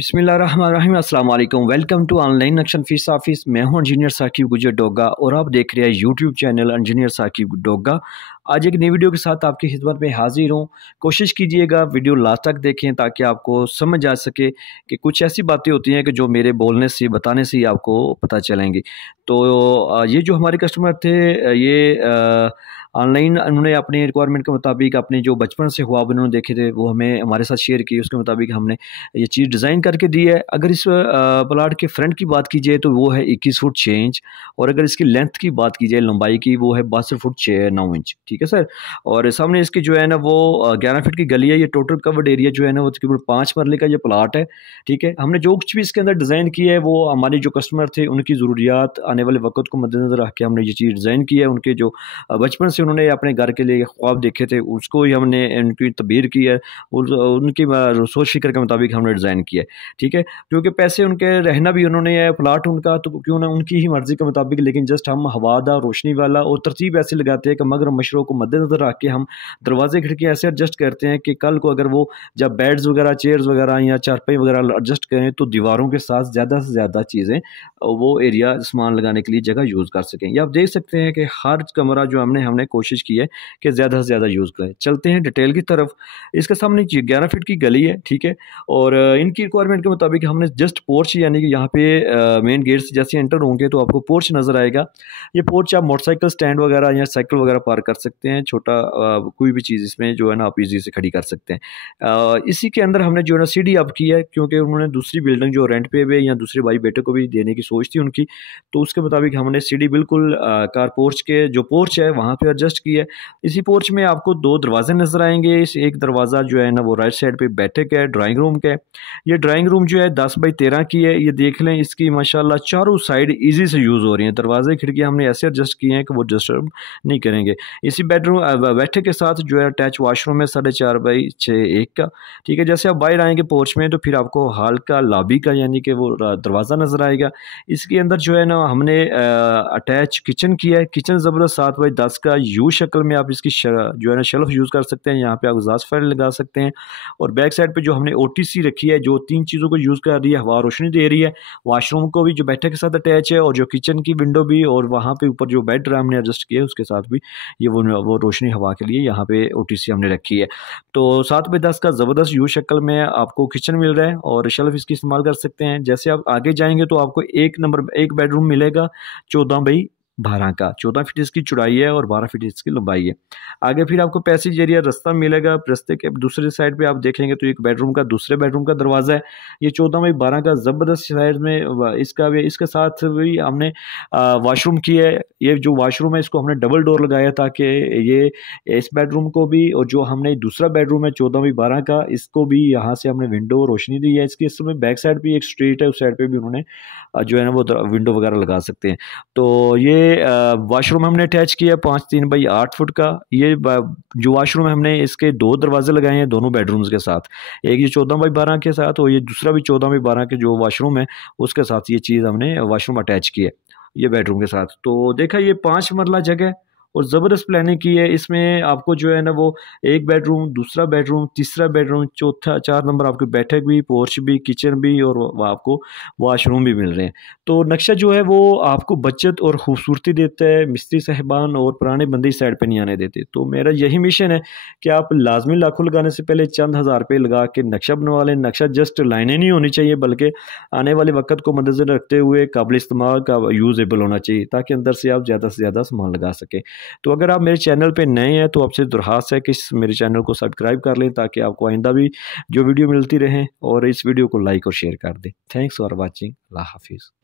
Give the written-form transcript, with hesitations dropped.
बिस्मिल्लाहिर्रहमानिर्रहीम, अस्सलाम वालेकुम। वेलकम टू ऑनलाइन नक्शन फीस ऑफिस। मैं हूं इंजीनियर साकिब गुजर डोगा और आप देख रहे हैं YouTube channel engineer Saqib Doga. आज एक नई वीडियो के साथ आपकी खिदमत में हाजिर हूं। कोशिश कीजिएगा वीडियो लास्ट तक देखें ताकि आपको समझ आ सके कि कुछ ऐसी बातें होती हैं कि जो मेरे बोलने से बताने से ही आपको पता चलेंगी। तो ये जो हमारे कस्टमर थे, ये ऑनलाइन उन्होंने अपने रिक्वायरमेंट के मुताबिक अपने जो बचपन से ख्वाब उन्होंने देखे थे वो हमें हमारे साथ शेयर किए। उसके मुताबिक हमने ये चीज़ डिज़ाइन करके दी है। अगर इस प्लाट के फ्रंट की बात की जाए तो वो है 21 फुट 6 इंच, और अगर इसकी लेंथ की बात की जाए लंबाई की, वो है 62 फुट 9 इंच। ठीक है सर। और सामने इसकी जो है ना वो 11 फीट की गली है। ये टोटल कवर्ड एरिया जो है ना वो तकरीबन 5 मरले का ये प्लाट है। ठीक है। हमने जो कुछ भी इसके अंदर डिज़ाइन किया है वो हमारे जो कस्टमर थे उनकी ज़रूरियात आने वाले वक्त को मद्देनज़र रख के हमने ये चीज़ डिज़ाइन की है। उनके जो बचपन से उन्होंने अपने घर के लिए ख्वाब देखे थे उसको ही हमने उनकी तबीर की है और उनकी सोच फिक्र के मुताबिक हमने डिज़ाइन किया है। ठीक है। क्योंकि पैसे उनके रहना भी उन्होंने है, प्लाट उनका, तो क्यों ना उनकी ही मर्ज़ी के मुताबिक, लेकिन जस्ट हम हवादार रोशनी वाला और तरतीब ऐसे लगाते हैं कि मगर मशरों को मद्देनज़र रख के हम दरवाजे खिड़कियाँ ऐसे एडजस्ट करते हैं कि कल को अगर वो जब बेड्स वगैरह, चेयर्स वगैरह या चारपाई वगैरह एडजस्ट करें तो दीवारों के साथ ज़्यादा से ज़्यादा चीज़ें वो एरिया सामान लगाने के लिए जगह यूज़ कर सकें। या आप देख सकते हैं कि हर कमरा जो हमने कोशिश की है कि ज़्यादा से ज़्यादा यूज़ करें। चलते हैं डिटेल की तरफ। इसके सामने 11 फीट की गली है। ठीक है। और इनकी रिक्वायरमेंट के मुताबिक हमने जस्ट पोर्च, यानी कि यहाँ पे मेन गेट से जैसे एंटर होंगे तो आपको पोर्च नज़र आएगा। ये पोर्च आप मोटरसाइकिल स्टैंड वगैरह या साइकिल वगैरह पार्क कर सकते हैं। छोटा कोई भी चीज़ इसमें जो है ना आप इजी से खड़ी कर सकते हैं। इसी के अंदर हमने जो है ना सीढ़ी अप की है, क्योंकि उन्होंने दूसरी बिल्डिंग जो रेंट पे हुए या दूसरे भाई बेटे को भी देने की सोच थी उनकी, तो उसके मुताबिक हमने सीढ़ी बिल्कुल कार पोर्च के जो पोर्च है वहाँ पे एडजस्ट की है। इसी पोर्च में आपको 2 दरवाजे नज़र आएंगे। इस एक दरवाज़ा जो है ना वो राइट साइड पे बैठक है, ड्राइंग रूम का है। ये ड्राइंग रूम जो है 10 बाई 13 की है। ये देख लें, इसकी माशाल्लाह चारों साइड इजी से यूज़ हो रही हैं। दरवाजे खिड़कियाँ हमने ऐसे एडजस्ट किए हैं कि वो डिस्टर्ब नहीं करेंगे। इसी बेडरूम बैठक के साथ जो है अटैच वाशरूम है 4.5 बाई 6 1 का। ठीक है। जैसे आप बाहर आएंगे पोर्च में तो फिर आपको हॉल का, लॉबी का, यानी कि वो दरवाज़ा नज़र आएगा। इसके अंदर जो है ना हमने अटैच किचन किया है। किचन ज़बरदस्त 7 बाई 10 का यू शक्ल में आप इसकी जो है ना शेल्फ यूज़ कर सकते हैं। यहाँ पे आप एग्जॉस्ट फैन लगा सकते हैं। और बैक साइड पे जो हमने ओटीसी रखी है जो 3 चीज़ों को यूज़ कर रही है, हवा रोशनी दे रही है। वॉशरूम को भी जो बैठक के साथ अटैच है, और जो किचन की विंडो भी, और वहाँ पे ऊपर जो बेड हमने एडजस्ट किया है उसके साथ भी ये वो रोशनी हवा के लिए यहाँ पे ओटीसी हमने रखी है। तो 7 बाई 10 का ज़बरदस्त यू शक्ल में आपको किचन मिल रहा है और शेल्फ इसकी इस्तेमाल कर सकते हैं। जैसे आप आगे जाएंगे तो आपको एक बेडरूम मिलेगा 14 बाई 12 का। 14 फीट इसकी चौड़ाई है और 12 फीट इसकी लंबाई है। आगे फिर आपको पैसेज एरिया रास्ता मिलेगा। रास्ते के दूसरे साइड पे आप देखेंगे तो एक बेडरूम का, दूसरे बेडरूम का दरवाज़ा है। ये 14 बाई 12 का ज़बरदस्त साइड में इसका भी, इसके साथ भी हमने वॉशरूम की है। ये जो वॉशरूम है इसको हमने डबल डोर लगाया ताकि ये इस बेडरूम को भी, और जो हमने दूसरा बेडरूम है 14 बाई 12 का, इसको भी यहाँ से हमने विंडो रोशनी दी है। इसके इसमें बैक साइड भी एक स्ट्रीट है, उस साइड पर भी उन्होंने जो है ना वो विंडो वगैरह लगा सकते हैं। तो ये वॉशरूम हमने अटैच किया 5 3 बाई 8 फुट का। ये जो वॉशरूम है हमने इसके 2 दरवाजे लगाए हैं दोनों बेडरूम्स के साथ। एक ये 14 बाई 12 के साथ और ये दूसरा भी 14 बाई 12 के जो वॉशरूम है उसके साथ ये चीज़ हमने वॉशरूम अटैच की है ये बेडरूम के साथ। तो देखा, ये 5 मरला जगह और ज़बरदस्त प्लानिंग की है। इसमें आपको जो है ना वो एक बेडरूम, दूसरा बेडरूम, तीसरा बेडरूम, चौथा 4 नंबर आपकी बैठक भी, पोर्च भी, किचन भी, और आपको वॉशरूम भी मिल रहे हैं। तो नक्शा जो है वो आपको बचत और खूबसूरती देता है। मिस्त्री साहिबान और पुराने बंदे इस साइड पे नहीं आने देते। तो मेरा यही मिशन है कि आप लाजमी लाखों लगाने से पहले चंद हज़ार रुपये लगा के नक्शा बनवा लें। नक्शा जस्ट लाइनें नहीं होनी चाहिए बल्कि आने वाले वक्त को मद्देनज़र रखते हुए काबिल इस्तेमाल का, यूजेबल होना चाहिए ताकि अंदर से आप ज़्यादा से ज़्यादा सामान लगा सकें। तो अगर आप मेरे चैनल पे नए हैं तो आपसे दरख्वास्त है कि मेरे चैनल को सब्सक्राइब कर लें ताकि आपको आइंदा भी जो वीडियो मिलती रहें, और इस वीडियो को लाइक और शेयर कर दें। Thanks for watching. अल्लाह हाफिज़।